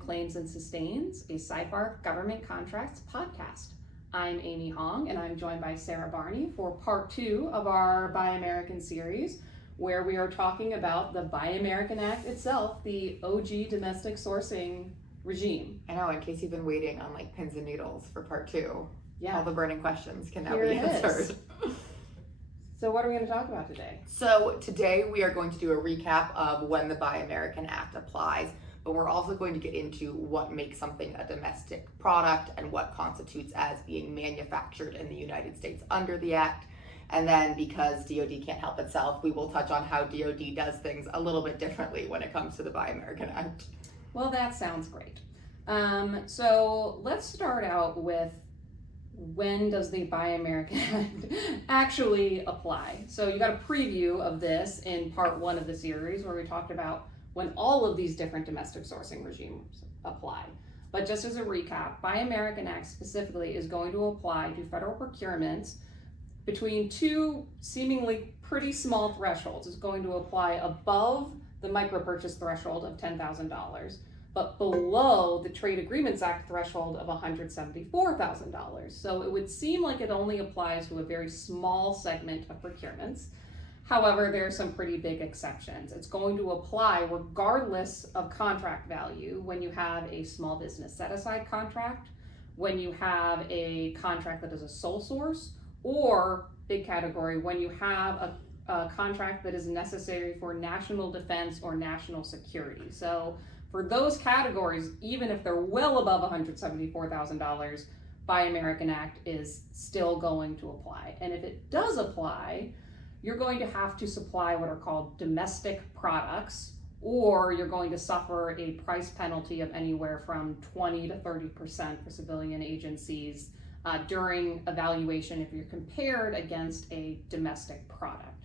Claims and Sustains, a CIFAR government contracts podcast. I'm Amy Hong, and I'm joined by Sarah Barney for part 2 of our Buy American series, where we are talking about the Buy American Act itself, the OG domestic sourcing regime. I know, in case you've been waiting on like pins and needles for part 2, yeah, all the burning questions can now Here be answered. So what are we going to talk about today? So today we are going to do a recap of when the Buy American Act applies, but we're also going to get into what makes something a domestic product and what constitutes as being manufactured in the United States under the Act. And then, because DoD can't help itself, we will touch on how DoD does things a little bit differently when it comes to the Buy American Act. Well, that sounds great. So let's start out with, when does the Buy American Act actually apply? So you got a preview of this in part 1 of the series, where we talked about when all of these different domestic sourcing regimes apply. But just as a recap, Buy American Act specifically is going to apply to federal procurements between 2 seemingly pretty small thresholds. It's going to apply above the micro-purchase threshold of $10,000, but below the Trade Agreements Act threshold of $174,000. So it would seem like it only applies to a very small segment of procurements. However, there are some pretty big exceptions. It's going to apply regardless of contract value when you have a small business set-aside contract, when you have a contract that is a sole source, or, big category, when you have a contract that is necessary for national defense or national security. So for those categories, even if they're well above $174,000, Buy American Act is still going to apply. And if it does apply, you're going to have to supply what are called domestic products, or you're going to suffer a price penalty of anywhere from 20 to 30% for civilian agencies during evaluation if you're compared against a domestic product.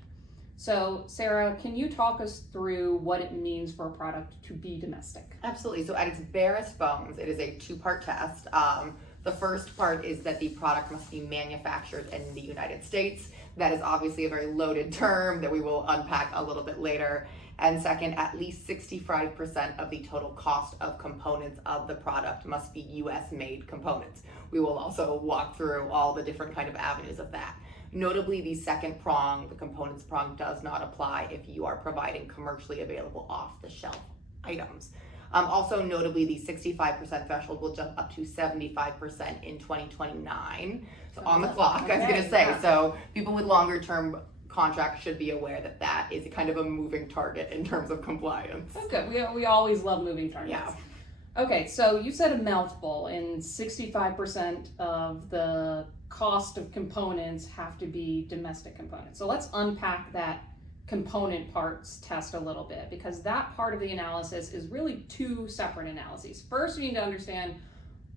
So Sarah, can you talk us through what it means for a product to be domestic? Absolutely. So at its barest bones, it is a 2-part test. The first part is that the product must be manufactured in the United States. That is obviously a very loaded term that we will unpack a little bit later. And second, at least 65% of the total cost of components of the product must be US made components. We will also walk through all the different kind of avenues of that. Notably, the second prong, the components prong, does not apply if you are providing commercially available off-the-shelf items. Also notably, the 65% threshold will jump up to 75% in 2029. So on the clock, I was gonna say, yeah. So people with longer term contracts should be aware that that is a kind of a moving target in terms of compliance. That's good. We always love moving targets. Yeah. Okay, so you said a mouthful, and 65% of the cost of components have to be domestic components. So let's unpack that component parts test a little bit, because that part of the analysis is really 2 separate analyses. First, you need to understand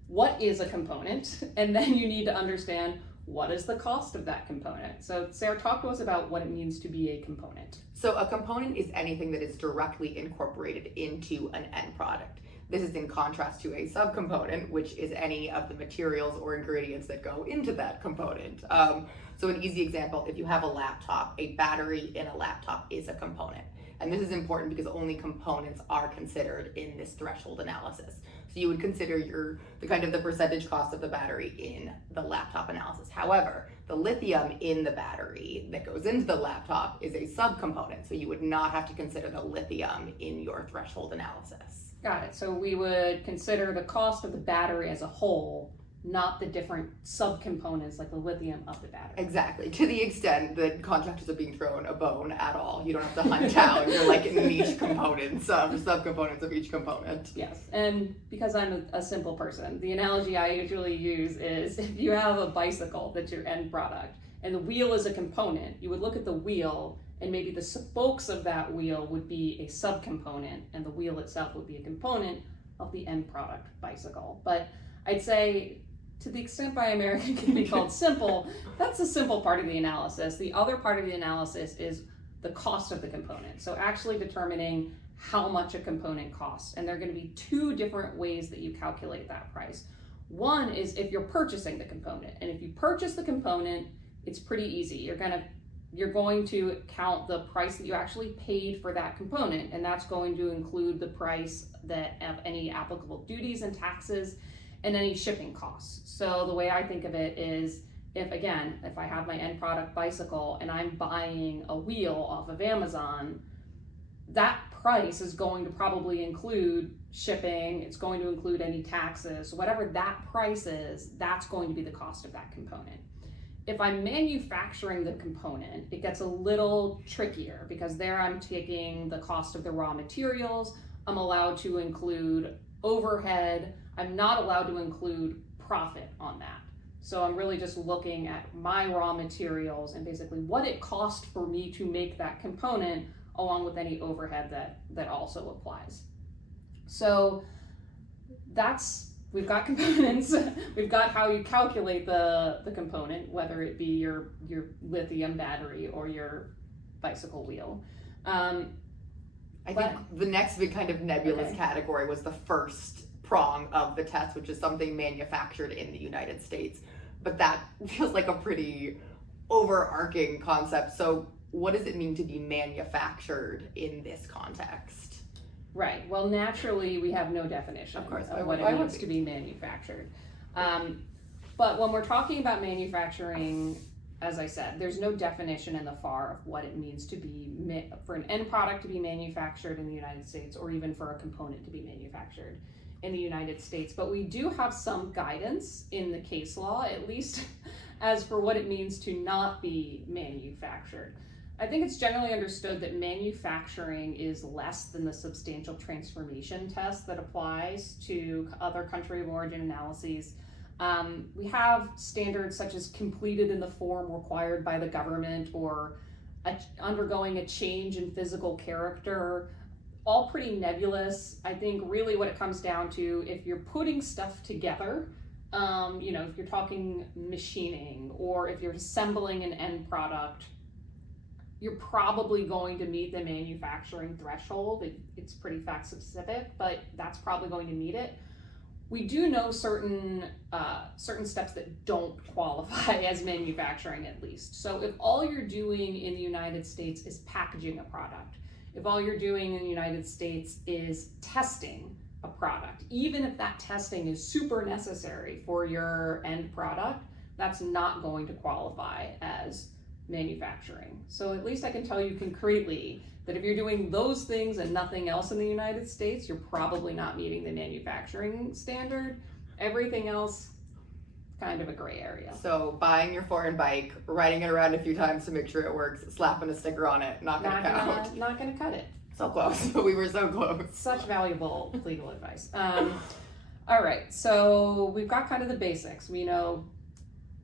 what is a component, and then you need to understand what is the cost of that component. So Sarah, talk to us about what it means to be a component. So a component is anything that is directly incorporated into an end product. This is in contrast to a subcomponent, which is any of the materials or ingredients that go into that component. So an easy example, if you have a laptop, a battery in a laptop is a component. And this is important because only components are considered in this threshold analysis. So you would consider the percentage cost of the battery in the laptop analysis. However, the lithium in the battery that goes into the laptop is a subcomponent. So you would not have to consider the lithium in your threshold analysis. Got it. So we would consider the cost of the battery as a whole, not the different subcomponents like the lithium of the battery. Exactly. To the extent that contractors are being thrown a bone at all. You don't have to hunt down your like niche components, subcomponents of each component. Yes. And because I'm a simple person, the analogy I usually use is, if you have a bicycle that's your end product and the wheel is a component, you would look at the wheel, and maybe the spokes of that wheel would be a subcomponent, and the wheel itself would be a component of the end product bicycle. But I'd say, to the extent Buy American can be called simple, that's the simple part of the analysis. The other part of the analysis is the cost of the component. So actually determining how much a component costs. And there are going to be 2 different ways that you calculate that price. One is if you're purchasing the component. And if you purchase the component, it's pretty easy. You're going to you're going to count the price that you actually paid for that component, and that's going to include the price that of any applicable duties and taxes and any shipping costs. So the way I think of it is, if I have my end product bicycle and I'm buying a wheel off of Amazon, that price is going to probably include shipping, it's going to include any taxes, whatever that price is, that's going to be the cost of that component. If I'm manufacturing the component, it gets a little trickier because there I'm taking the cost of the raw materials, I'm allowed to include overhead, I'm not allowed to include profit on that. So I'm really just looking at my raw materials and basically what it cost for me to make that component, along with any overhead that also applies. So we've got components, we've got how you calculate the component, whether it be your lithium battery or your bicycle wheel. I think the next big kind of nebulous category was the first prong of the test, which is something manufactured in the United States. But that feels like a pretty overarching concept. So what does it mean to be manufactured in this context? Right. Well, naturally, we have no definition of what it means to be manufactured. But when we're talking about manufacturing, as I said, there's no definition in the FAR of what it means to be for an end product to be manufactured in the United States, or even for a component to be manufactured in the United States. But we do have some guidance in the case law, at least, as for what it means to not be manufactured. I think it's generally understood that manufacturing is less than the substantial transformation test that applies to other country of origin analyses. We have standards such as completed in the form required by the government, or undergoing a change in physical character, all pretty nebulous. I think really what it comes down to, if you're putting stuff together, if you're talking machining, or if you're assembling an end product, you're probably going to meet the manufacturing threshold. It's pretty fact specific, but that's probably going to meet it. We do know certain steps that don't qualify as manufacturing, at least. So if all you're doing in the United States is packaging a product, if all you're doing in the United States is testing a product, even if that testing is super necessary for your end product, that's not going to qualify as manufacturing. So at least I can tell you concretely that if you're doing those things and nothing else in the United States, you're probably not meeting the manufacturing standard. Everything else, kind of a gray area. So buying your foreign bike, riding it around a few times to make sure it works, slapping a sticker on it, not gonna count. Not gonna cut it. So close, but we were so close. Such valuable legal advice. All right, so we've got kind of the basics. We know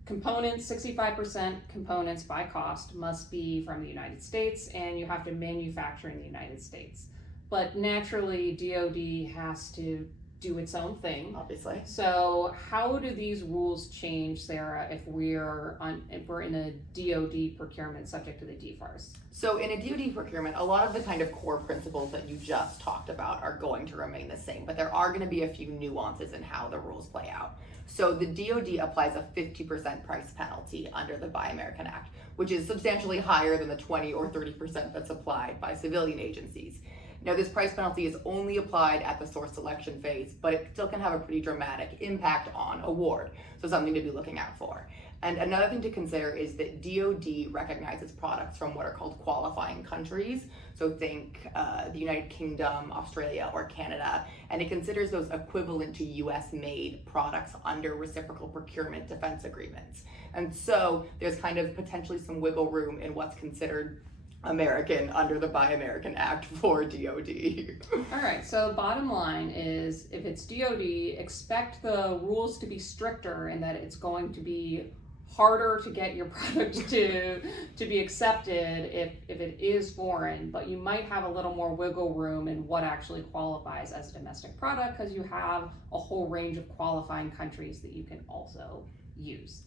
components, 65% components by cost must be from the United States, and you have to manufacture in the United States. But naturally, DoD has to do its own thing. Obviously. So how do these rules change, Sarah, if we're in a DoD procurement subject to the DFARS? So in a DoD procurement, a lot of the kind of core principles that you just talked about are going to remain the same, but there are going to be a few nuances in how the rules play out. So the DoD applies a 50% price penalty under the Buy American Act, which is substantially higher than the 20 or 30% that's applied by civilian agencies. Now, this price penalty is only applied at the source selection phase, but it still can have a pretty dramatic impact on award, so something to be looking out for. And another thing to consider is that DoD recognizes products from what are called qualifying countries, so think the United Kingdom, Australia, or Canada, and it considers those equivalent to US-made products under reciprocal procurement defense agreements. And so there's kind of potentially some wiggle room in what's considered American under the Buy American Act for DoD. All right, so bottom line is, if it's DoD, expect the rules to be stricter and that it's going to be harder to get your product to be accepted if it is foreign, but you might have a little more wiggle room in what actually qualifies as a domestic product, because you have a whole range of qualifying countries that you can also use.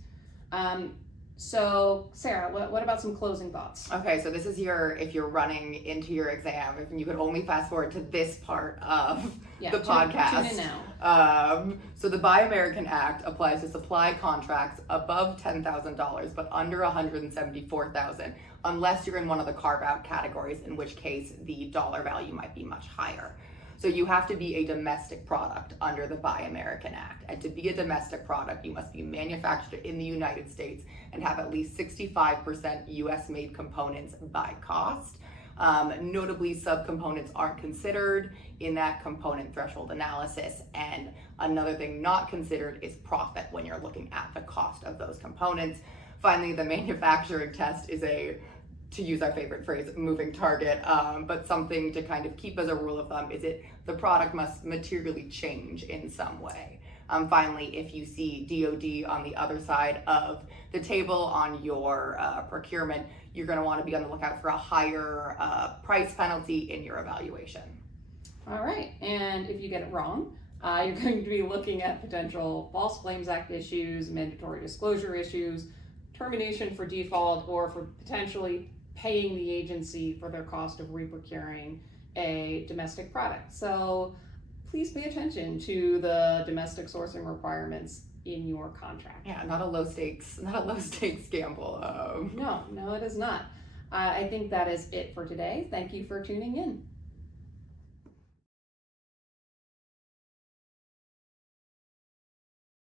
So, Sarah, what about some closing thoughts? Okay, so this is if you're running into your exam, if you could only fast forward to this part of the podcast. Tune in now. So the Buy American Act applies to supply contracts above $10,000, but under $174,000, unless you're in one of the carve-out categories, in which case the dollar value might be much higher. So you have to be a domestic product under the Buy American Act. And to be a domestic product, you must be manufactured in the United States and have at least 65% US made components by cost. Notably, subcomponents aren't considered in that component threshold analysis. And another thing not considered is profit when you're looking at the cost of those components. Finally, the manufacturing test is to use our favorite phrase, moving target, but something to kind of keep as a rule of thumb is the product must materially change in some way. Finally, if you see DOD on the other side of the table on your procurement, you're going to want to be on the lookout for a higher price penalty in your evaluation. All right, and if you get it wrong, you're going to be looking at potential False Claims Act issues, mandatory disclosure issues, termination for default, or for potentially paying the agency for their cost of reprocuring a domestic product. So please pay attention to the domestic sourcing requirements in your contract. Yeah, not a low stakes gamble. No, it is not. I think that is it for today. Thank you for tuning in.